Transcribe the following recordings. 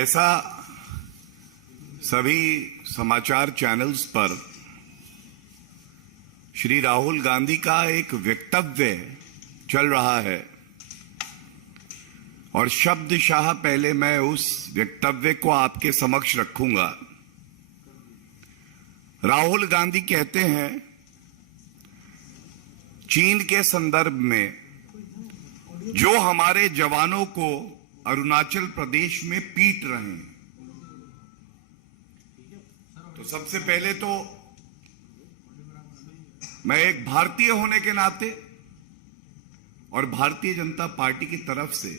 जैसा सभी समाचार चैनल्स पर श्री राहुल गांधी का एक वक्तव्य चल रहा है और शब्दशाह पहले मैं उस वक्तव्य को आपके समक्ष रखूंगा। राहुल गांधी कहते हैं चीन के संदर्भ में जो हमारे जवानों को अरुणाचल प्रदेश में पीट रहे हैं, तो सबसे पहले तो मैं एक भारतीय होने के नाते और भारतीय जनता पार्टी की तरफ से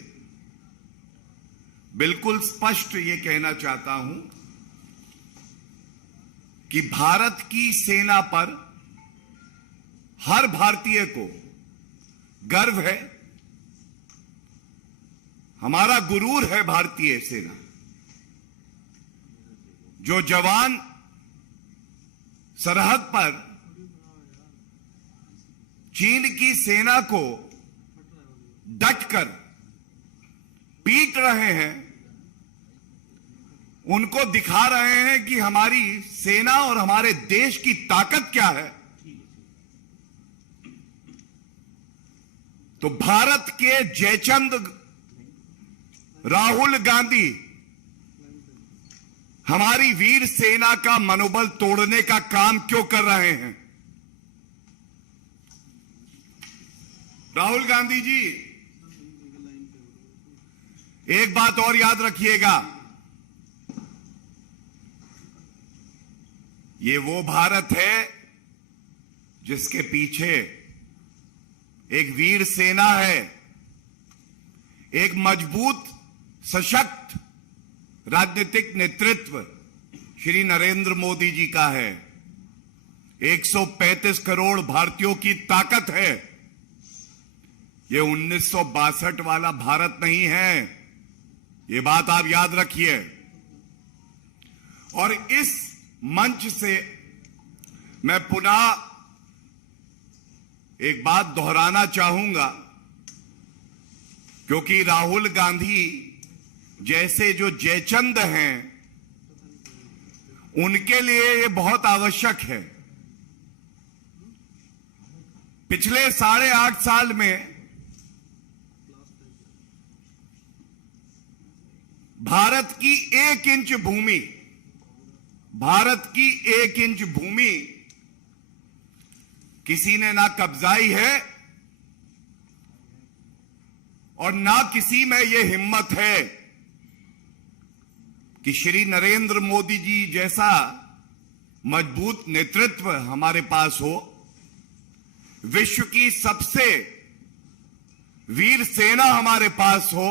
बिल्कुल स्पष्ट ये कहना चाहता हूं कि भारत की सेना पर हर भारतीय को गर्व है। हमारा गुरूर है भारतीय सेना। जो जवान सरहद पर चीन की सेना को डटकर पीट रहे हैं, उनको दिखा रहे हैं कि हमारी सेना और हमारे देश की ताकत क्या है। तो भारत के जयचंद राहुल गांधी हमारी वीर सेना का मनोबल तोड़ने का काम क्यों कर रहे हैं? राहुल गांधी जी, एक बात और याद रखिएगा, ये वो भारत है जिसके पीछे एक वीर सेना है, एक मजबूत सशक्त राजनीतिक नेतृत्व श्री नरेंद्र मोदी जी का है, 135 करोड़ भारतीयों की ताकत है। ये 1962 वाला भारत नहीं है, ये बात आप याद रखिए। और इस मंच से मैं पुनः एक बात दोहराना चाहूंगा, क्योंकि राहुल गांधी जैसे जो जयचंद हैं उनके लिए ये बहुत आवश्यक है। पिछले 8.5 साल में भारत की 1 इंच भूमि, भारत की 1 इंच भूमि किसी ने ना कब्जाई है और ना किसी में यह हिम्मत है कि श्री नरेंद्र मोदी जी जैसा मजबूत नेतृत्व हमारे पास हो, विश्व की सबसे वीर सेना हमारे पास हो,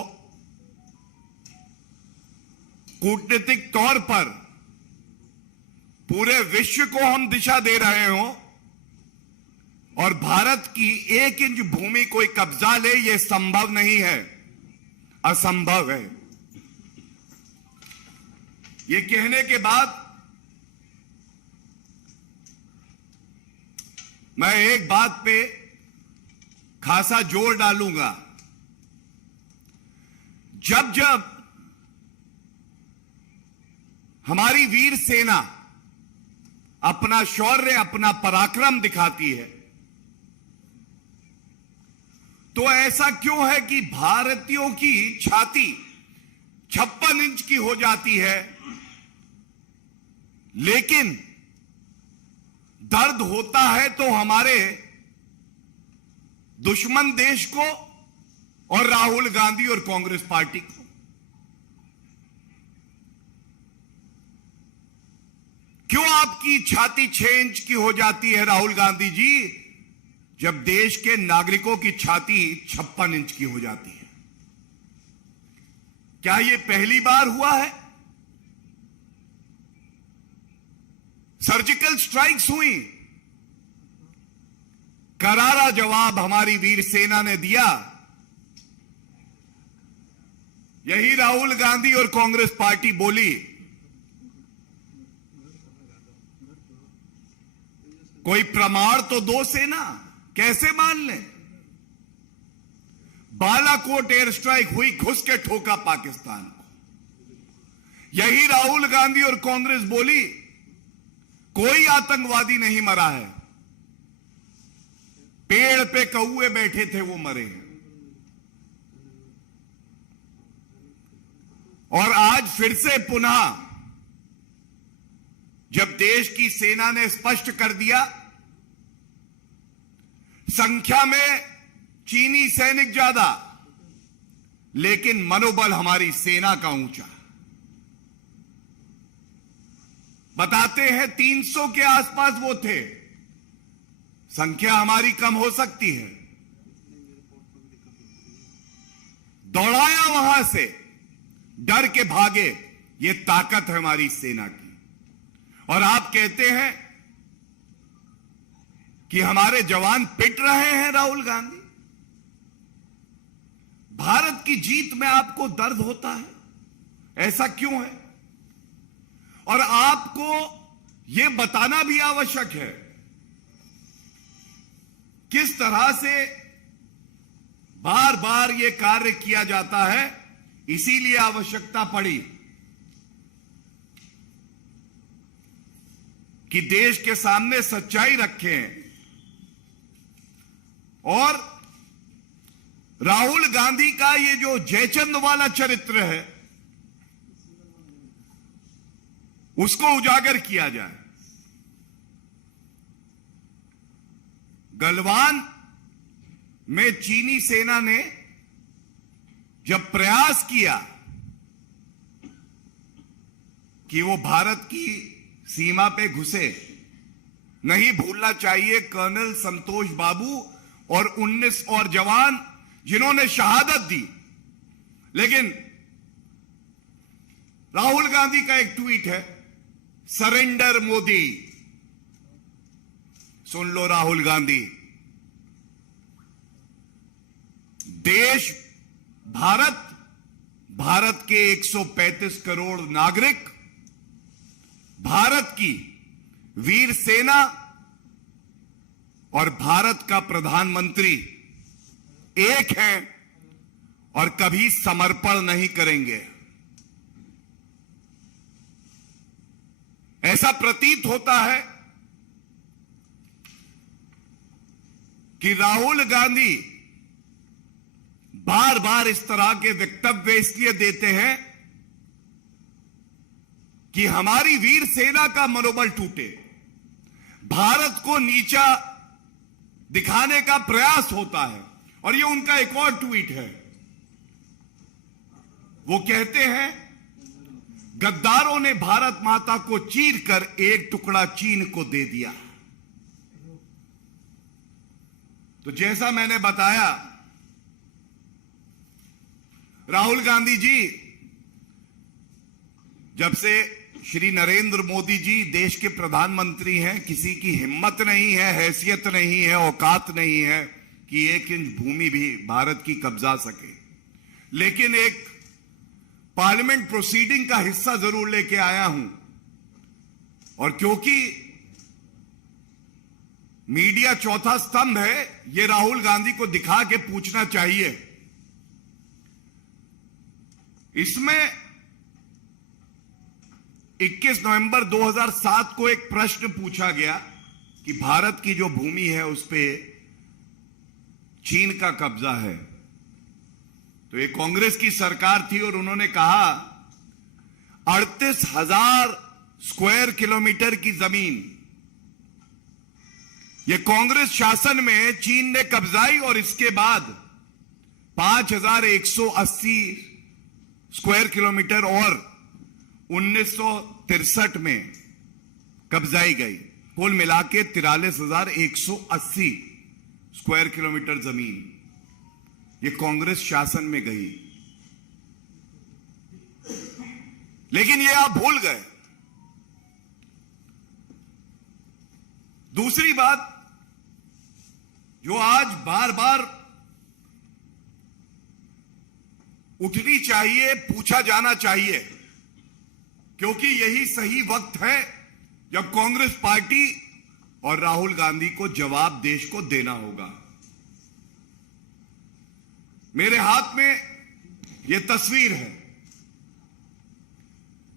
कूटनीतिक तौर पर पूरे विश्व को हम दिशा दे रहे हो और भारत की 1 इंच भूमि कोई कब्जा ले, यह संभव नहीं है, असंभव है। ये कहने के बाद मैं एक बात पे खासा जोर डालूंगा। जब जब हमारी वीर सेना अपना शौर्य, अपना पराक्रम दिखाती है, तो ऐसा क्यों है कि भारतीयों की छाती 56 इंच की हो जाती है, लेकिन दर्द होता है तो हमारे दुश्मन देश को और राहुल गांधी और कांग्रेस पार्टी को। क्यों आपकी छाती 6 इंच की हो जाती है राहुल गांधी जी, जब देश के नागरिकों की छाती 56 इंच की हो जाती है? क्या यह पहली बार हुआ है? सर्जिकल स्ट्राइक्स हुई, करारा जवाब हमारी वीर सेना ने दिया। यही राहुल गांधी और कांग्रेस पार्टी बोली, कोई प्रमाण तो दो सेना, कैसे मान लें? बालाकोट एयर स्ट्राइक हुई, घुस के ठोका पाकिस्तान को। यही राहुल गांधी और कांग्रेस बोली कोई आतंकवादी नहीं मरा है, पेड़ पे कौए बैठे थे वो मरे हैं। और आज फिर से पुनः जब देश की सेना ने स्पष्ट कर दिया, संख्या में चीनी सैनिक ज्यादा लेकिन मनोबल हमारी सेना का ऊंचा, बताते हैं 300 के आसपास वो थे। संख्या हमारी कम हो सकती है, दौड़ाया वहां से, डर के भागे, ये ताकत है हमारी सेना की। और आप कहते हैं कि हमारे जवान पिट रहे हैं राहुल गांधी। भारत की जीत में आपको दर्द होता है, ऐसा क्यों है? और आपको यह बताना भी आवश्यक है किस तरह से बार बार यह कार्य किया जाता है। इसीलिए आवश्यकता पड़ी कि देश के सामने सच्चाई रखें और राहुल गांधी का ये जो जयचंद वाला चरित्र है उसको उजागर किया जाए। गलवान में चीनी सेना ने जब प्रयास किया कि वो भारत की सीमा पे घुसे, नहीं भूलना चाहिए कर्नल संतोष बाबू और 19 और जवान जिन्होंने शहादत दी। लेकिन राहुल गांधी का एक ट्वीट है, सरेंडर मोदी। सुन लो राहुल गांधी, देश भारत के 135 करोड़ नागरिक, भारत की वीर सेना और भारत का प्रधानमंत्री एक हैं और कभी समर्पण नहीं करेंगे। ऐसा प्रतीत होता है कि राहुल गांधी बार बार इस तरह के वक्तव्य इसलिए देते हैं कि हमारी वीर सेना का मनोबल टूटे, भारत को नीचा दिखाने का प्रयास होता है। और ये उनका एक और ट्वीट है, वो कहते हैं गद्दारों ने भारत माता को चीरकर एक टुकड़ा चीन को दे दिया। तो जैसा मैंने बताया, राहुल गांधी जी जब से श्री नरेंद्र मोदी जी देश के प्रधानमंत्री हैं, किसी की हिम्मत नहीं है, हैसियत नहीं है, औकात नहीं है कि 1 इंच भूमि भी भारत की कब्जा सके। लेकिन एक पार्लियामेंट प्रोसीडिंग का हिस्सा जरूर लेके आया हूं, और क्योंकि मीडिया चौथा स्तंभ है, यह राहुल गांधी को दिखा के पूछना चाहिए। इसमें 21 नवंबर 2007 को एक प्रश्न पूछा गया कि भारत की जो भूमि है उस पे चीन का कब्जा है। तो ये कांग्रेस की सरकार थी और उन्होंने कहा 38,000 स्क्वायर किलोमीटर की जमीन ये कांग्रेस शासन में चीन ने कब्जाई, और इसके बाद 5,180 स्क्वायर किलोमीटर और 1963 में कब्जाई गई। कुल मिला के 43,180 स्क्वायर किलोमीटर जमीन ये कांग्रेस शासन में गई। लेकिन ये आप भूल गए। दूसरी बात जो आज बार बार उठनी चाहिए, पूछा जाना चाहिए, क्योंकि यही सही वक्त है जब कांग्रेस पार्टी और राहुल गांधी को जवाब देश को देना होगा। मेरे हाथ में यह तस्वीर है,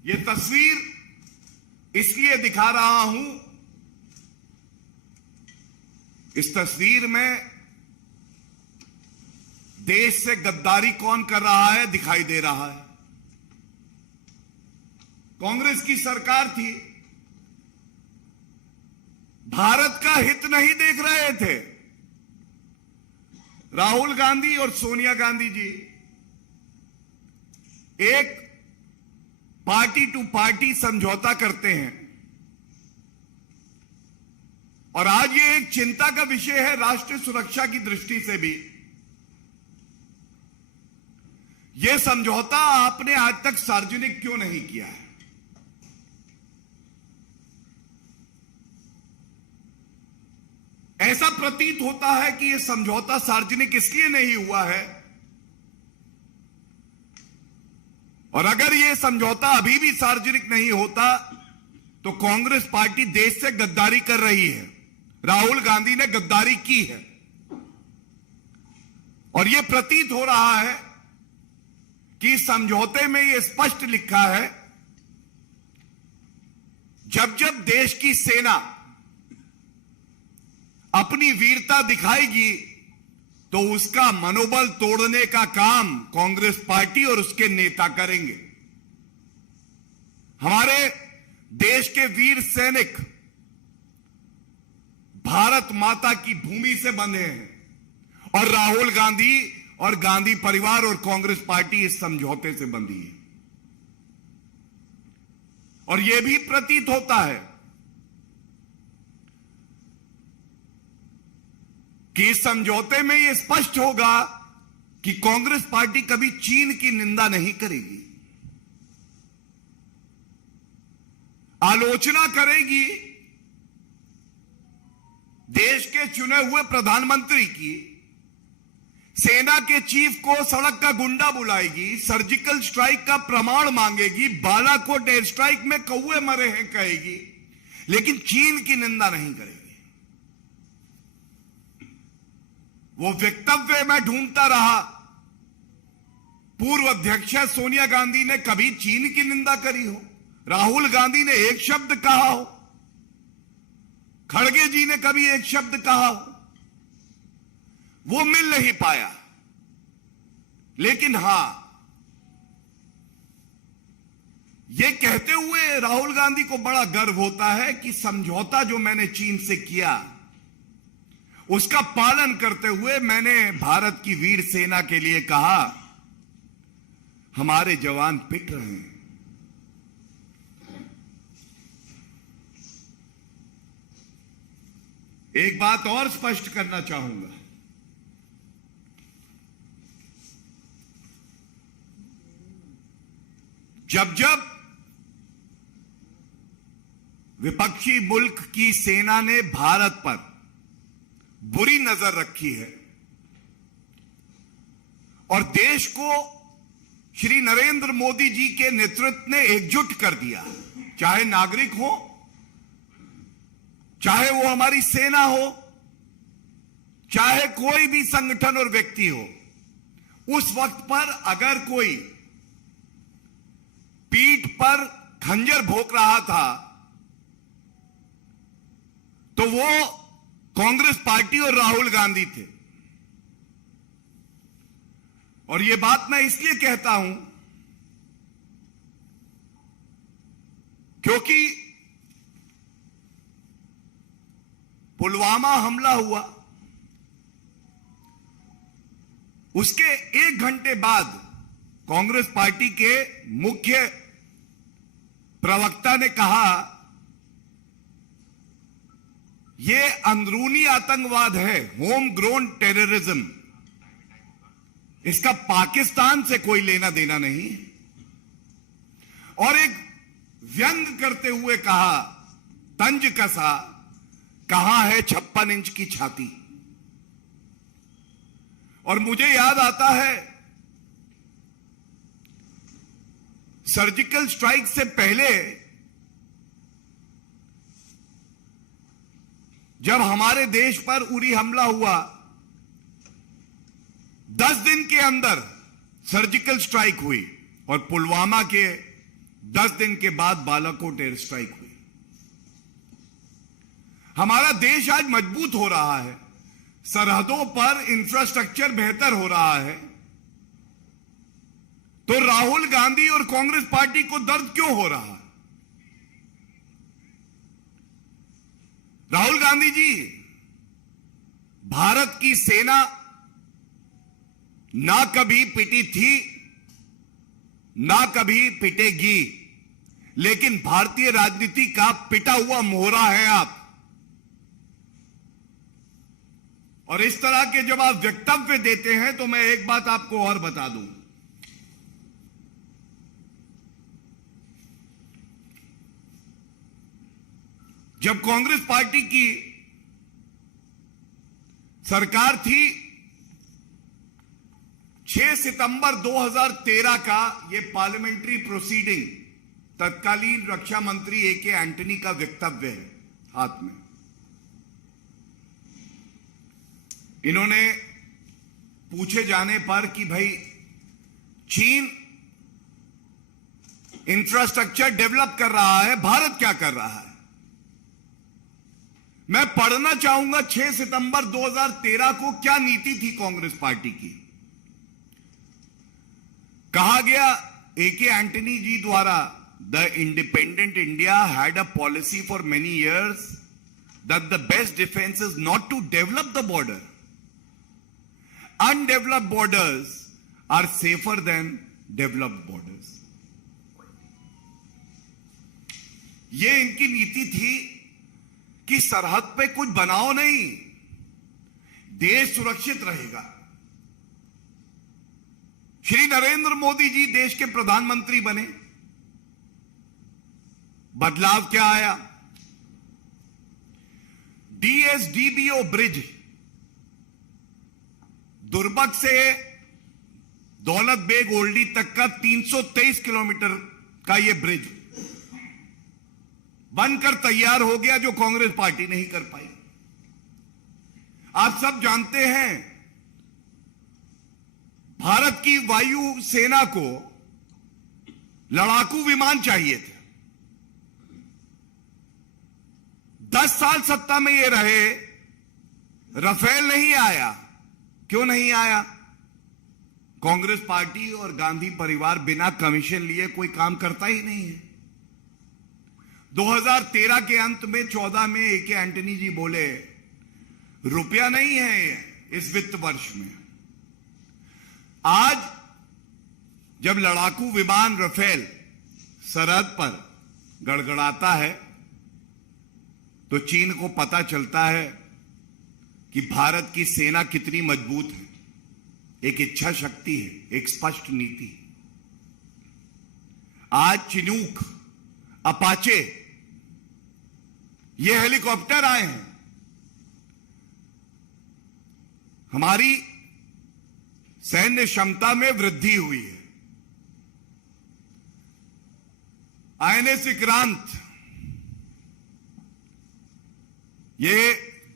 ये तस्वीर इसलिए दिखा रहा हूं, इस तस्वीर में देश से गद्दारी कौन कर रहा है दिखाई दे रहा है। कांग्रेस की सरकार थी, भारत का हित नहीं देख रहे थे। राहुल गांधी और सोनिया गांधी जी एक पार्टी टू पार्टी समझौता करते हैं, और आज ये एक चिंता का विषय है राष्ट्रीय सुरक्षा की दृष्टि से भी। यह समझौता आपने आज तक सार्वजनिक क्यों नहीं किया है? ऐसा प्रतीत होता है कि यह समझौता सार्वजनिक इसलिए नहीं हुआ है, और अगर यह समझौता अभी भी सार्वजनिक नहीं होता तो कांग्रेस पार्टी देश से गद्दारी कर रही है। राहुल गांधी ने गद्दारी की है, और यह प्रतीत हो रहा है कि समझौते में यह स्पष्ट लिखा है, जब जब देश की सेना अपनी वीरता दिखाएगी तो उसका मनोबल तोड़ने का काम कांग्रेस पार्टी और उसके नेता करेंगे। हमारे देश के वीर सैनिक भारत माता की भूमि से बंधे हैं, और राहुल गांधी और गांधी परिवार और कांग्रेस पार्टी इस समझौते से बंधी है। और यह भी प्रतीत होता है कि इस समझौते में यह स्पष्ट होगा कि कांग्रेस पार्टी कभी चीन की निंदा नहीं करेगी, आलोचना करेगी देश के चुने हुए प्रधानमंत्री की, सेना के चीफ को सड़क का गुंडा बुलाएगी, सर्जिकल स्ट्राइक का प्रमाण मांगेगी, बालाकोट एयर स्ट्राइक में कौवे मरे हैं कहेगी, लेकिन चीन की निंदा नहीं करेगी। वो वक्तव्य मैं ढूंढता रहा, पूर्व अध्यक्ष सोनिया गांधी ने कभी चीन की निंदा करी हो, राहुल गांधी ने एक शब्द कहा हो, खड़गे जी ने कभी एक शब्द कहा हो, वो मिल नहीं पाया। लेकिन हां, ये कहते हुए राहुल गांधी को बड़ा गर्व होता है कि समझौता जो मैंने चीन से किया उसका पालन करते हुए मैंने भारत की वीर सेना के लिए कहा हमारे जवान पिट रहे हैं। एक बात और स्पष्ट करना चाहूंगा, जब जब विपक्षी मुल्क की सेना ने भारत पर बुरी नजर रखी है और देश को श्री नरेंद्र मोदी जी के नेतृत्व ने एकजुट कर दिया, चाहे नागरिक हो, चाहे वो हमारी सेना हो, चाहे कोई भी संगठन और व्यक्ति हो, उस वक्त पर अगर कोई पीठ पर खंजर भोंक रहा था तो वो कांग्रेस पार्टी और राहुल गांधी थे। और यह बात मैं इसलिए कहता हूं क्योंकि पुलवामा हमला हुआ, उसके 1 घंटे बाद कांग्रेस पार्टी के मुख्य प्रवक्ता ने कहा यह अंदरूनी आतंकवाद है, होम ग्रोन टेररिज्म, इसका पाकिस्तान से कोई लेना देना नहीं। और एक व्यंग करते हुए कहा, तंज कसा, कहां है 56 इंच की छाती। और मुझे याद आता है सर्जिकल स्ट्राइक से पहले जब हमारे देश पर उरी हमला हुआ, 10 दिन के अंदर सर्जिकल स्ट्राइक हुई और पुलवामा के 10 दिन के बाद बालाकोट एयर स्ट्राइक हुई। हमारा देश आज मजबूत हो रहा है, सरहदों पर इंफ्रास्ट्रक्चर बेहतर हो रहा है, तो राहुल गांधी और कांग्रेस पार्टी को दर्द क्यों हो रहा है? राहुल गांधी जी, भारत की सेना ना कभी पिटी थी, ना कभी पिटेगी, लेकिन भारतीय राजनीति का पिटा हुआ मोहरा है आप। और इस तरह के जब आप वक्तव्य देते हैं तो मैं एक बात आपको और बता दूं, जब कांग्रेस पार्टी की सरकार थी, 6 सितंबर 2013 का यह पार्लियामेंट्री प्रोसीडिंग तत्कालीन रक्षा मंत्री ए.के. एंटनी का वक्तव्य है हाथ में। इन्होंने पूछे जाने पर कि भाई चीन इंफ्रास्ट्रक्चर डेवलप कर रहा है, भारत क्या कर रहा है? मैं पढ़ना चाहूंगा 6 सितंबर 2013 को क्या नीति थी कांग्रेस पार्टी की। कहा गया ए.के. एंटनी जी द्वारा, the independent India had a policy for many years that the best defence is not to develop the border, undeveloped borders are safer than developed borders. यह इनकी नीति थी कि सरहद पे कुछ बनाओ नहीं, देश सुरक्षित रहेगा। श्री नरेंद्र मोदी जी देश के प्रधानमंत्री बने, बदलाव क्या आया? डीएसडीबीओ ब्रिज, दुर्बक से दौलत बेग ओल्डी तक का 323 किलोमीटर का यह ब्रिज बनकर तैयार हो गया, जो कांग्रेस पार्टी नहीं कर पाई। आप सब जानते हैं, भारत की वायु सेना को लड़ाकू विमान चाहिए थे। 10 साल सत्ता में ये रहे, राफेल नहीं आया। क्यों नहीं आया? कांग्रेस पार्टी और गांधी परिवार बिना कमीशन लिए कोई काम करता ही नहीं है। 2013 के अंत में 14 में ए.के. एंटनी जी बोले, रुपया नहीं है इस वित्त वर्ष में। आज जब लड़ाकू विमान राफेल सरहद पर गड़गड़ाता है, तो चीन को पता चलता है कि भारत की सेना कितनी मजबूत है। एक इच्छा शक्ति है, एक स्पष्ट नीति। आज चिनूक, अपाचे, ये हेलीकॉप्टर आए हैं। हमारी सैन्य क्षमता में वृद्धि हुई है। आईएनएस विक्रांत, ये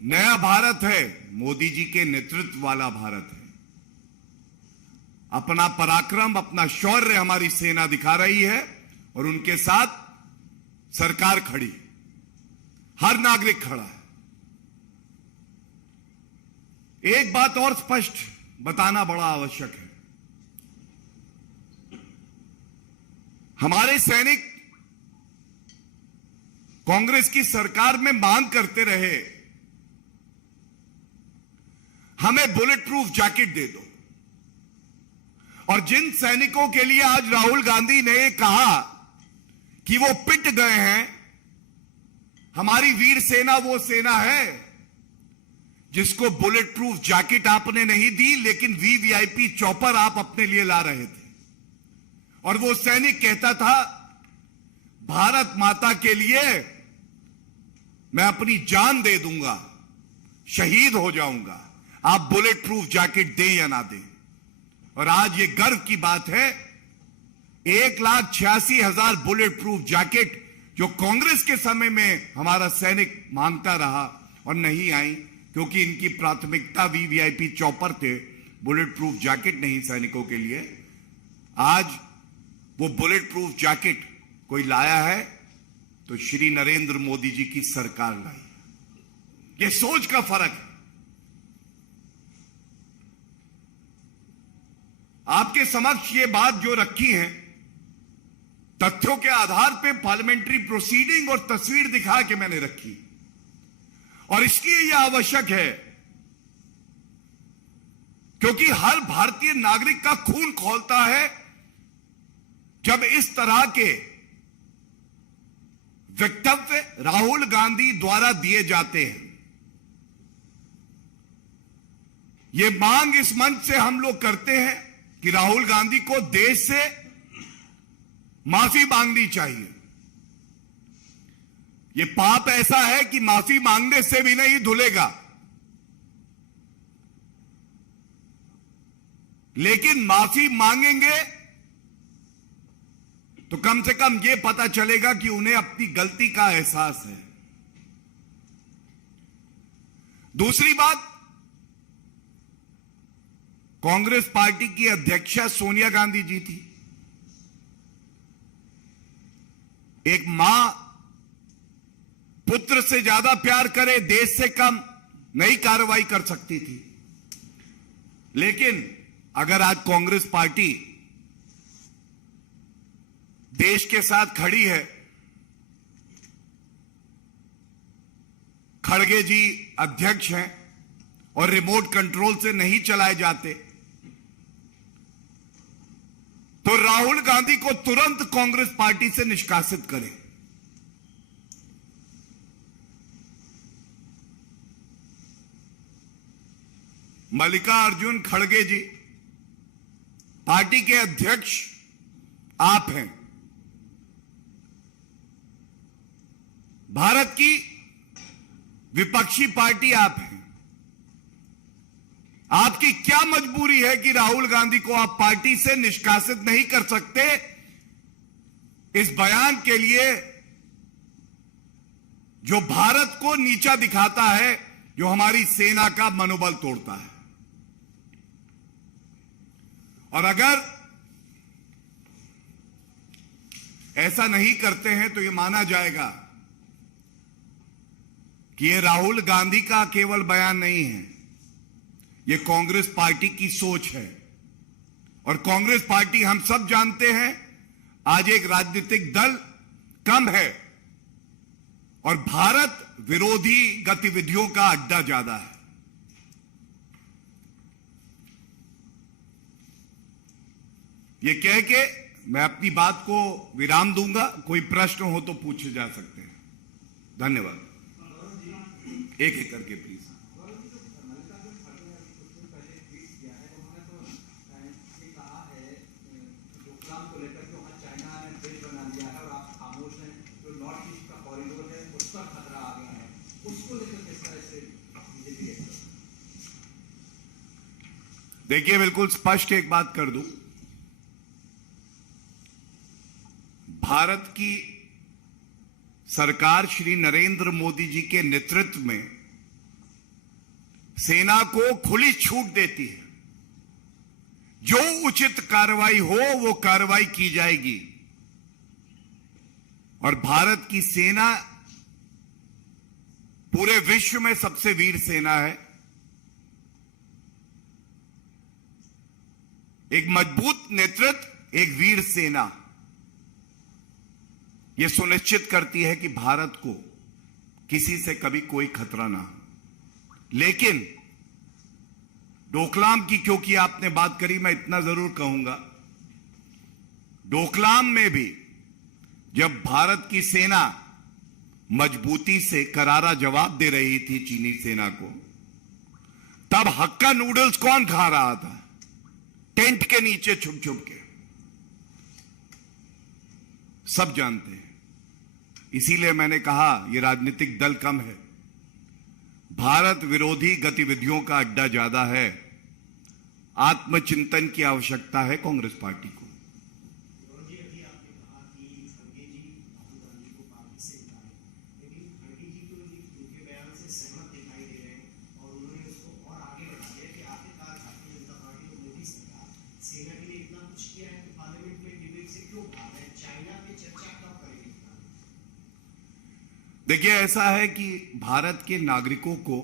नया भारत है, मोदी जी के नेतृत्व वाला भारत है। अपना पराक्रम, अपना शौर्य हमारी सेना दिखा रही है और उनके साथ सरकार खड़ी, हर नागरिक खड़ा है। एक बात और स्पष्ट बताना बड़ा आवश्यक है। हमारे सैनिक कांग्रेस की सरकार में मांग करते रहे, हमें बुलेट प्रूफ जैकेट दे दो। और जिन सैनिकों के लिए आज राहुल गांधी ने कहा कि वो पिट गए हैं, हमारी वीर सेना वो सेना है जिसको बुलेट प्रूफ जैकेट आपने नहीं दी, लेकिन वीवीआईपी चॉपर आप अपने लिए ला रहे थे। और वो सैनिक कहता था, भारत माता के लिए मैं अपनी जान दे दूंगा, शहीद हो जाऊंगा, आप बुलेट प्रूफ जैकेट दें या ना दें। और आज ये गर्व की बात है, 1,86,000 बुलेट प्रूफ जैकेट जो कांग्रेस के समय में हमारा सैनिक मांगता रहा और नहीं आई, क्योंकि इनकी प्राथमिकता वीवीआईपी चॉपर थे, बुलेट प्रूफ जैकेट नहीं सैनिकों के लिए। आज वो बुलेट प्रूफ जैकेट कोई लाया है तो श्री नरेंद्र मोदी जी की सरकार लाई। ये सोच का फर्क है। आपके समक्ष ये बात जो रखी है, तथ्यों के आधार पे पार्लियामेंट्री प्रोसीडिंग और तस्वीर दिखा के मैंने रखी, और इसलिए यह आवश्यक है क्योंकि हर भारतीय नागरिक का खून खौलता है जब इस तरह के वक्तव्य राहुल गांधी द्वारा दिए जाते हैं। ये मांग इस मंच से हम लोग करते हैं कि राहुल गांधी को देश से माफी मांगनी चाहिए। ये पाप ऐसा है कि माफी मांगने से भी नहीं धुलेगा, लेकिन माफी मांगेंगे तो कम से कम यह पता चलेगा कि उन्हें अपनी गलती का एहसास है। दूसरी बात, कांग्रेस पार्टी की अध्यक्षा सोनिया गांधी जी थी। एक मां पुत्र से ज्यादा प्यार करे, देश से कम नहीं कार्रवाई कर सकती थी। लेकिन अगर आज कांग्रेस पार्टी देश के साथ खड़ी है, खड़गे जी अध्यक्ष हैं और रिमोट कंट्रोल से नहीं चलाए जाते, तो राहुल गांधी को तुरंत कांग्रेस पार्टी से निष्कासित करें। मल्लिकार्जुन खड़गे जी पार्टी के अध्यक्ष आप हैं। भारत की विपक्षी पार्टी आप हैं। आपकी क्या मजबूरी है कि राहुल गांधी को आप पार्टी से निष्कासित नहीं कर सकते? इस बयान के लिए जो भारत को नीचा दिखाता है, जो हमारी सेना का मनोबल तोड़ता है। और अगर ऐसा नहीं करते हैं तो यह माना जाएगा कि यह राहुल गांधी का केवल बयान नहीं है, यह कांग्रेस पार्टी की सोच है। और कांग्रेस पार्टी, हम सब जानते हैं, आज एक राजनीतिक दल कम है और भारत विरोधी गतिविधियों का अड्डा ज्यादा है। यह कह के मैं अपनी बात को विराम दूंगा। कोई प्रश्न हो तो पूछे जा सकते हैं। धन्यवाद। एक एक करके प्लीज। देखिए, बिल्कुल स्पष्ट एक बात कर दूं, भारत की सरकार श्री नरेंद्र मोदी जी के नेतृत्व में सेना को खुली छूट देती है। जो उचित कार्रवाई हो वो कार्रवाई की जाएगी। और भारत की सेना पूरे विश्व में सबसे वीर सेना है। एक मजबूत नेतृत्व, एक वीर सेना, यह सुनिश्चित करती है कि भारत को किसी से कभी कोई खतरा ना हो। लेकिन डोकलाम की क्योंकि आपने बात करी, मैं इतना जरूर कहूंगा, डोकलाम में भी जब भारत की सेना मजबूती से करारा जवाब दे रही थी चीनी सेना को, तब हक्का नूडल्स कौन खा रहा था? टेंट के नीचे छुप छुप के। सब जानते हैं। इसीलिए मैंने कहा यह राजनीतिक दल कम है, भारत विरोधी गतिविधियों का अड्डा ज्यादा है। आत्मचिंतन की आवश्यकता है कांग्रेस पार्टी को। देखिए, ऐसा है कि भारत के नागरिकों को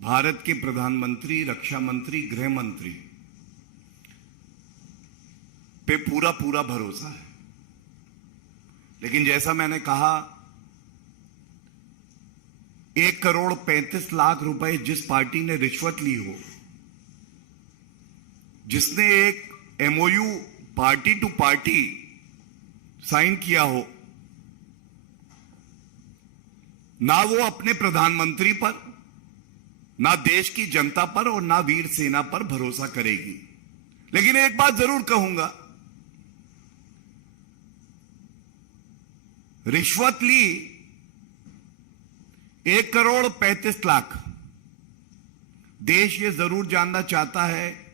भारत के प्रधानमंत्री, रक्षा मंत्री, गृह मंत्री पे पूरा पूरा भरोसा है। लेकिन जैसा मैंने कहा, 1,35,00,000 रुपए जिस पार्टी ने रिश्वत ली हो, जिसने एक MOU party to party sign किया हो, ना वो अपने प्रधानमंत्री पर, ना देश की जनता पर और ना वीर सेना पर भरोसा करेगी। लेकिन एक बात जरूर कहूंगा, रिश्वत ली 1,35,00,000। देश ये जरूर जानना चाहता है,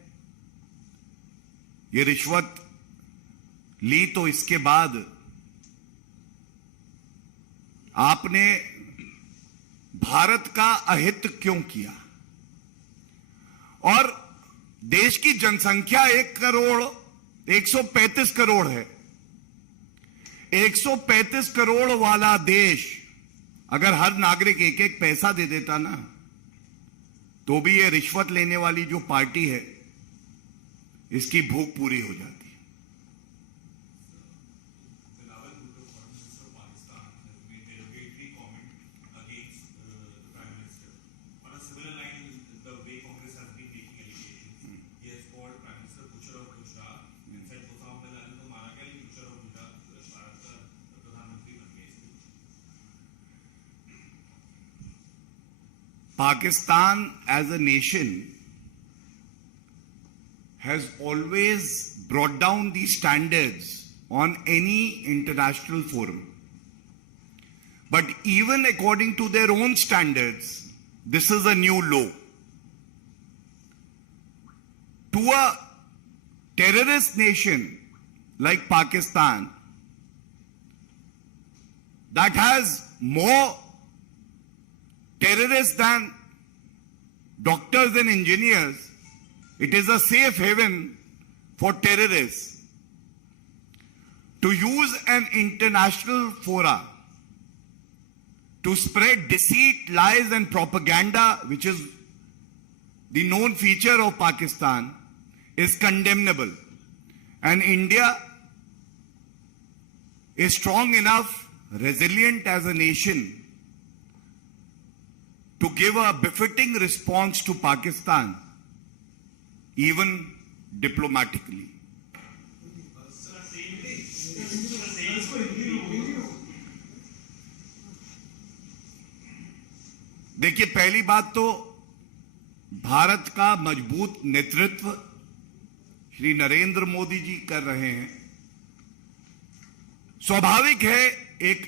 ये रिश्वत ली तो इसके बाद आपने भारत का अहित क्यों किया? और देश की जनसंख्या 1,135 करोड़ है। 135 करोड़ वाला देश अगर हर नागरिक एक एक पैसा दे देता ना, तो भी ये रिश्वत लेने वाली जो पार्टी है, इसकी भूख पूरी हो जाती। Pakistan as a nation has always brought down these standards on any international forum. But even according to their own standards, this is a new low. To a terrorist nation like Pakistan that has more terrorists than doctors and engineers, it is a safe haven for terrorists to use an international fora to spread deceit, lies and propaganda, which is the known feature of Pakistan, is condemnable. And India is strong enough, resilient as a nation, to give a befitting response to Pakistan, even diplomatically. देखिए, पहली बात तो भारत का मजबूत नेतृत्व श्री नरेंद्र मोदी जी कर रहे हैं। स्वाभाविक है, एक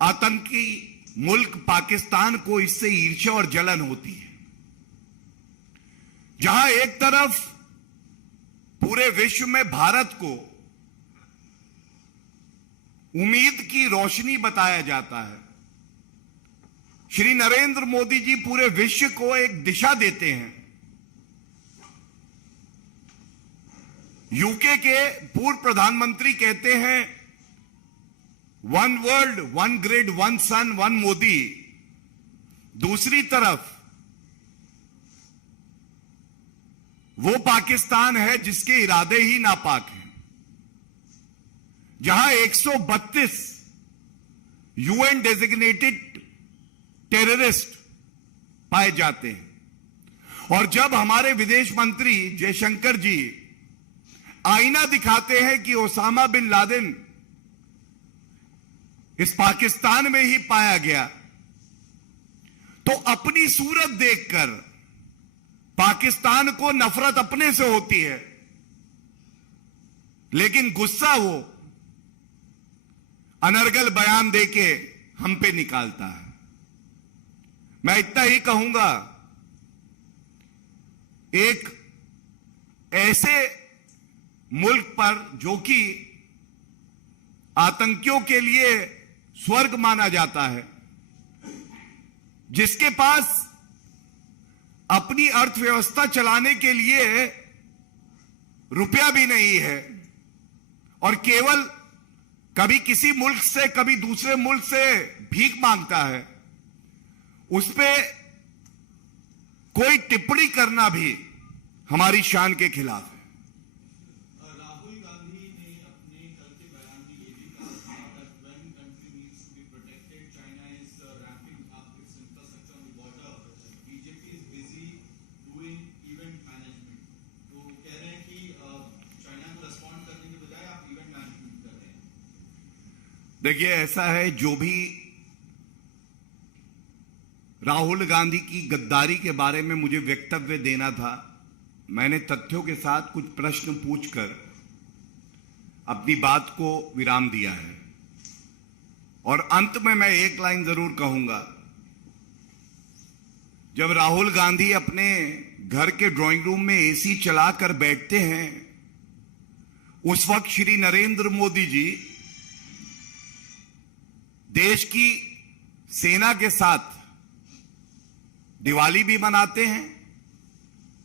आतंकी मुल्क पाकिस्तान को इससे ईर्ष्या और जलन होती है। जहां एक तरफ पूरे विश्व में भारत को उम्मीद की रोशनी बताया जाता है, श्री नरेंद्र मोदी जी पूरे विश्व को एक दिशा देते हैं। यूके के पूर्व प्रधानमंत्री कहते हैं, one world, one grid, one sun, one Modi. दूसरी तरफ वो पाकिस्तान है जिसके इरादे ही नापाक हैं, जहां 132 UN डेजिग्नेटेड टेररिस्ट पाए जाते हैं। और जब हमारे विदेश मंत्री जयशंकर जी आईना दिखाते हैं कि ओसामा बिन लादेन इस पाकिस्तान में ही पाया गया, तो अपनी सूरत देखकर पाकिस्तान को नफरत अपने से होती है, लेकिन गुस्सा वो अनर्गल बयान देके हम पे निकालता है। मैं इतना ही कहूंगा, एक ऐसे मुल्क पर जो कि आतंकियों के लिए स्वर्ग माना जाता है, जिसके पास अपनी अर्थव्यवस्था चलाने के लिए रुपया भी नहीं है और केवल कभी किसी मुल्क से कभी दूसरे मुल्क से भीख मांगता है, उस पे कोई टिप्पणी करना भी हमारी शान के खिलाफ है। राहुल गांधी ने अपने कल के बयान में ये भी कहा था that when country needs to be protected, China is ramping up its infrastructure on the border. BJP is busy doing event management. तो कह रहे हैं कि चाइना को रिस्पॉन्ड करने के बजाय आप इवेंट मैनेजमेंट कर रहे हैं। देखिए, ऐसा है, जो भी राहुल गांधी की गद्दारी के बारे में मुझे वक्तव्य देना था, मैंने तथ्यों के साथ कुछ प्रश्न पूछकर अपनी बात को विराम दिया है। और अंत में मैं एक लाइन जरूर कहूंगा, जब राहुल गांधी अपने घर के ड्राइंग रूम में एसी चलाकर बैठते हैं, उस वक्त श्री नरेंद्र मोदी जी देश की सेना के साथ दिवाली भी मनाते हैं,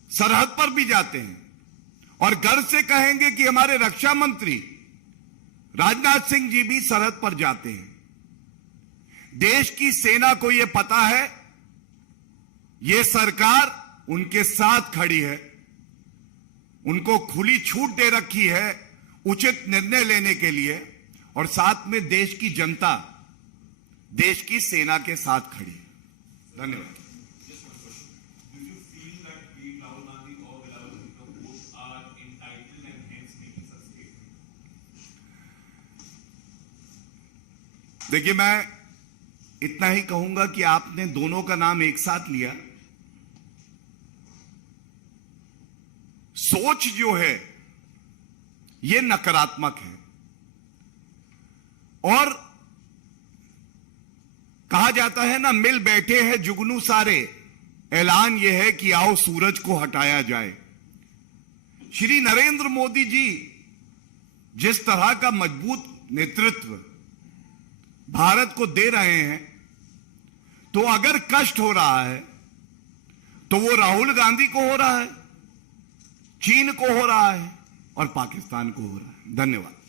सरहद पर भी जाते हैं और गर्व से कहेंगे कि हमारे रक्षा मंत्री राजनाथ सिंह जी भी सरहद पर जाते हैं। देश की सेना को यह पता है, यह सरकार उनके साथ खड़ी है, उनको खुली छूट दे रखी है उचित निर्णय लेने के लिए, और साथ में देश की जनता देश की सेना के साथ खड़ी है। धन्यवाद। देखिए, मैं इतना ही कहूंगा कि आपने दोनों का नाम एक साथ लिया। सोच जो है यह नकारात्मक है, और कहा जाता है ना, मिल बैठे हैं जुगनू सारे, ऐलान यह है कि आओ सूरज को हटाया जाए। श्री नरेंद्र मोदी जी जिस तरह का मजबूत नेतृत्व भारत को दे रहे हैं, तो अगर कष्ट हो रहा है तो वो राहुल गांधी को हो रहा है, चीन को हो रहा है और पाकिस्तान को हो रहा है। धन्यवाद।